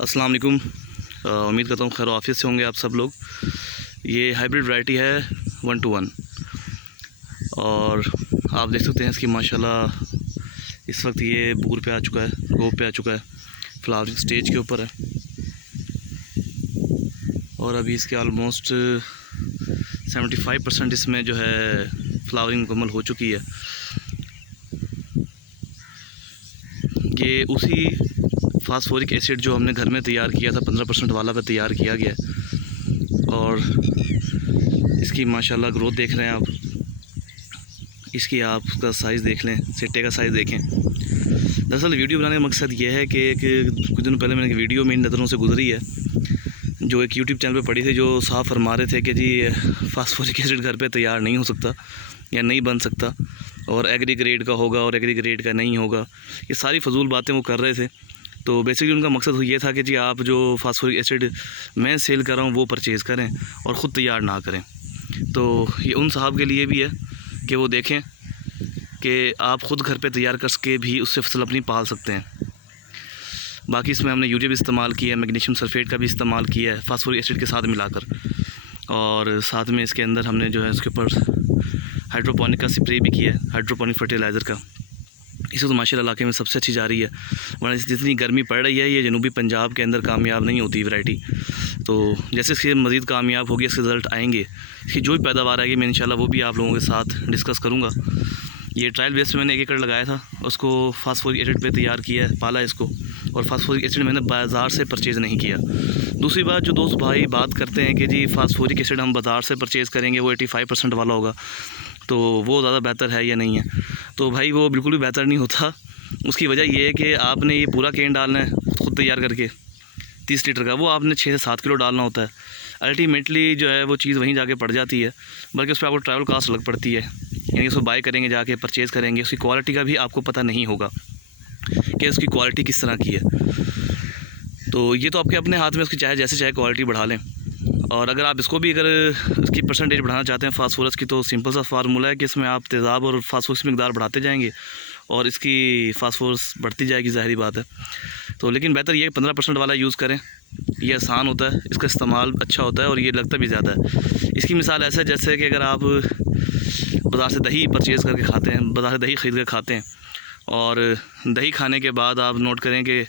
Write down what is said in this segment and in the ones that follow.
अस्सलाम वालेकुम। उम्मीद करता हूँ खैर ऑफिस से होंगे आप सब लोग। ये हाइब्रिड वैरायटी है 1-1 और आप देख सकते हैं इसकी माशाल्लाह इस वक्त ये बूर पे आ चुका है, गोब पे आ चुका है, फ्लावरिंग स्टेज के ऊपर है और अभी इसके ऑलमोस्ट 75% इसमें जो है फ्लावरिंग मुकम्मल हो चुकी है। ये उसी फास्फोरिक एसिड जो हमने घर में तैयार किया था 15% वाला पे तैयार किया गया है और इसकी माशाल्लाह ग्रोथ देख रहे हैं आप। इसकी आप उसका साइज़ देख लें, सिट्टे का साइज़ देखें। दरअसल वीडियो बनाने का मकसद ये है कि कुछ दिनों पहले मैंने एक वीडियो मेरी नज़रों से गुजरी है जो एक यूट्यूब चैनल पे पड़ी थी, जो साफ फरमा रहे थे कि जी फास्फोरिक एसिड घर पे तैयार नहीं हो सकता या नहीं बन सकता और एग्री ग्रेड का होगा और एग्री ग्रेड का नहीं होगा। ये सारी फजूल बातें वो कर रहे थे। तो बेसिकली उनका मकसद ये था कि जी आप जो फास्फोरिक एसिड मैं सेल कर रहा हूँ वो परचेज़ करें और ख़ुद तैयार ना करें। तो ये उन साहब के लिए भी है कि वो देखें कि आप ख़ुद घर पे तैयार कर सके भी उससे फसल अपनी पाल सकते हैं। बाकी इसमें हमने यूरिया भी इस्तेमाल किया है, मैग्नीशियम सल्फेट का भी इस्तेमाल किया है फास्फोरिक एसिड के साथ मिलाकर, और साथ में इसके अंदर हमने जो है उसके ऊपर हाइड्रोपोनिक का स्प्रे भी किया है, हाइड्रोपोनिक फर्टिलाइज़र का। इसे तो माशाल्लाह इलाके में सबसे अच्छी जा रही है, वरना जितनी गर्मी पड़ रही है ये जनूबी पंजाब के अंदर कामयाब नहीं होती वैरायटी। तो जैसे इसके मज़ीद कामयाब होगी, इसके रिज़ल्ट आएंगे, इसकी जो भी पैदावार आएगी मैं इंशाल्लाह वो भी आप लोगों के साथ डिस्कस करूँगा। ये ट्रायल बेस में मैंने 1 एकड़ लगाया था, उसको फास्फोरिक एसिड पे तैयार किया है, पाला इसको, और फास्फोरिक एसिड मैंने बाज़ार से परचेज़ नहीं किया। दूसरी बात, जो दोस्त भाई बात करते हैं कि जी फास्फोरिक एसिड हम बाज़ार से परचेज़ करेंगे वो 85% वाला होगा तो वो ज़्यादा बेहतर है या नहीं है, तो भाई वो बिल्कुल भी बेहतर नहीं होता। उसकी वजह ये है कि आपने ये पूरा केन डालना है खुद तैयार करके 30 लीटर का, वो आपने 6 से 7 किलो डालना होता है। अल्टीमेटली जो है वो चीज़ वहीं जाके पड़ जाती है, बल्कि उस पर आपको ट्रैवल कास्ट अलग पड़ती है, यानी उसको बाय करेंगे जाके परचेज़ करेंगे, उसकी क्वालिटी का भी आपको पता नहीं होगा कि उसकी क्वालिटी किस तरह की है। तो ये तो आपके अपने हाथ में, उसकी चाहे जैसे चाहे क्वालिटी बढ़ा लें। और अगर आप इसको भी अगर इसकी परसेंटेज बढ़ाना चाहते हैं फास्फोरस की, तो सिंपल सा फार्मूला है कि इसमें आप तेज़ाब और फास्फोरस की मकदार बढ़ाते जाएंगे और इसकी फास्फोरस बढ़ती जाएगी, ज़ाहिरी बात है। तो लेकिन बेहतर ये 15% वाला यूज़ करें, ये आसान होता है, इसका इस्तेमाल अच्छा होता है और ये लगता भी ज़्यादा है। इसकी मिसाल ऐसा है जैसे कि अगर आप बाज़ार से दही परचेज़ करके खाते हैं, बाज़ार से दही ख़रीद कर खाते हैं और दही खाने के बाद आप नोट करें कि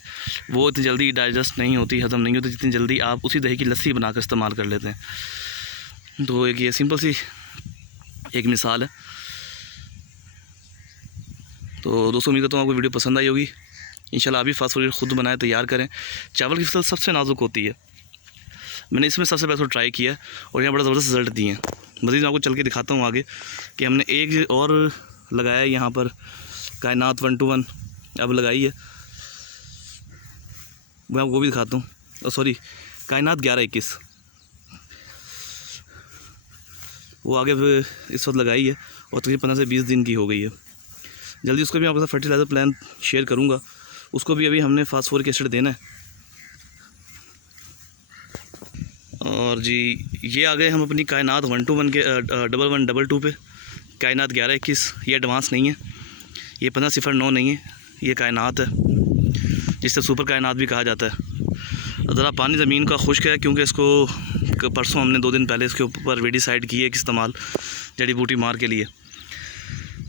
वो इतनी जल्दी डाइजेस्ट नहीं होती, हज़म नहीं होती जितनी जल्दी आप उसी दही की लस्सी बनाकर इस्तेमाल कर लेते हैं। तो एक ये सिंपल सी एक मिसाल है। तो दोस्तों उम्मीद करता हूँ आपको वीडियो पसंद आई होगी। इंशाल्लाह आप भी फास्फोरिक खुद बनाएं, तैयार करें। चावल की फसल सबसे नाजुक होती है, मैंने इसमें सबसे पहले ट्राई किया और यहाँ बड़ा ज़बरदस्त रिज़ल्ट दिए हैं। मज़ीद मैं आपको चल के दिखाता हूँ आगे कि हमने एक और लगाया है यहाँ पर कायनात 1-1 अब लगाई है, मैं आपको वो भी दिखाता हूँ। सॉरी, कायनात 11-21 वो आगे इस वक्त लगाई है और तकरीबन 15 से 20 दिन की हो गई है। जल्दी उसको भी आपके साथ फर्टिलाइज़र प्लान शेयर करूँगा, उसको भी अभी हमने फास्फोरिक एसिड देना है। और जी ये आ गए हम अपनी कायनात 1-1 के 11-22 पे। कायनात 11-21 ये एडवांस नहीं है, ये 1509 नहीं है, ये कायनात है जिससे सुपर कायनात भी कहा जाता है। ज़रा पानी ज़मीन का खुश्क है क्योंकि इसको परसों हमने 2 दिन पहले इसके ऊपर वेडिसाइड की है कि इस्तेमाल जड़ी बूटी मार के लिए।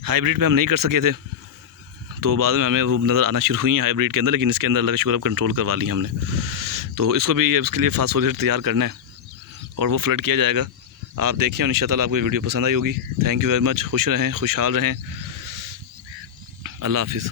हाइब्रिड पे हम नहीं कर सके थे तो बाद में हमें वो नज़र आना शुरू हुई है हाइब्रिड के अंदर, लेकिन इसके अंदर अल्लाह का शुक्र अब कंट्रोल करवा ली हमने। तो इसको भी इसके लिए फास्फोरेट तैयार करना है और वो फ्लड किया जाएगा। आप देखिए और इंशाअल्लाह आपको ये वीडियो पसंद आई होगी। Thank you very much. खुश रहें, खुशहाल रहें। अल्लाह हाफिज़।